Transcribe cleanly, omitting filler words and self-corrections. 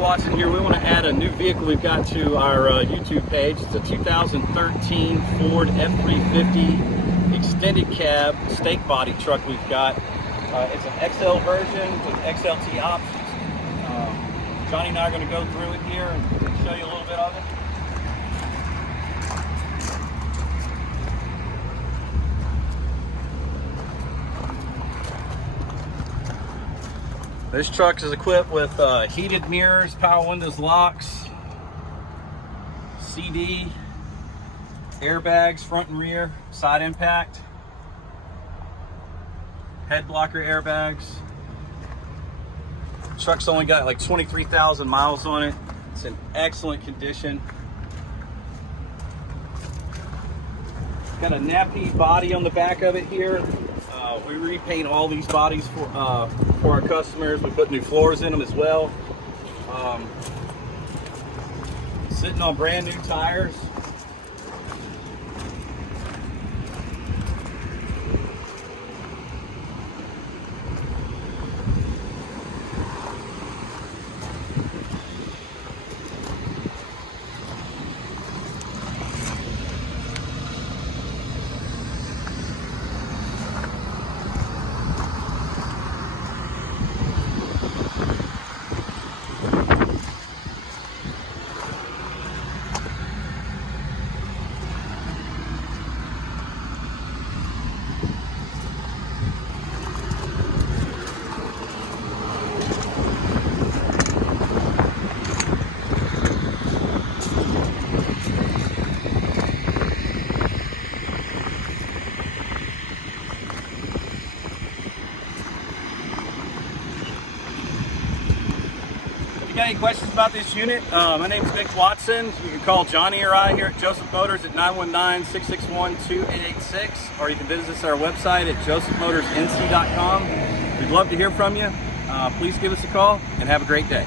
Watson here. We want to add a new vehicle we've got to our YouTube page. It's a 2013 Ford F-350 extended cab stake body truck we've got. It's an XL version with XLT options. Johnny and I are going to go through it here and show you a little bit of it. This truck is equipped with heated mirrors, power windows, locks, CD, airbags, front and rear, side impact, head blocker airbags. The truck's only got like 23,000 miles on it. It's in excellent condition. Got a Knaphiede body on the back of it here. We repaint all these bodies for our customers. We put new floors in them as well. Sitting on brand new tires. If you got any questions about this unit, my name is Nick Watson. You can call Johnny or I here at Joseph Motors at 919-661-2886, or you can visit us at our website at josephmotorsnc.com. We'd love to hear from you. Please give us a call and have a great day.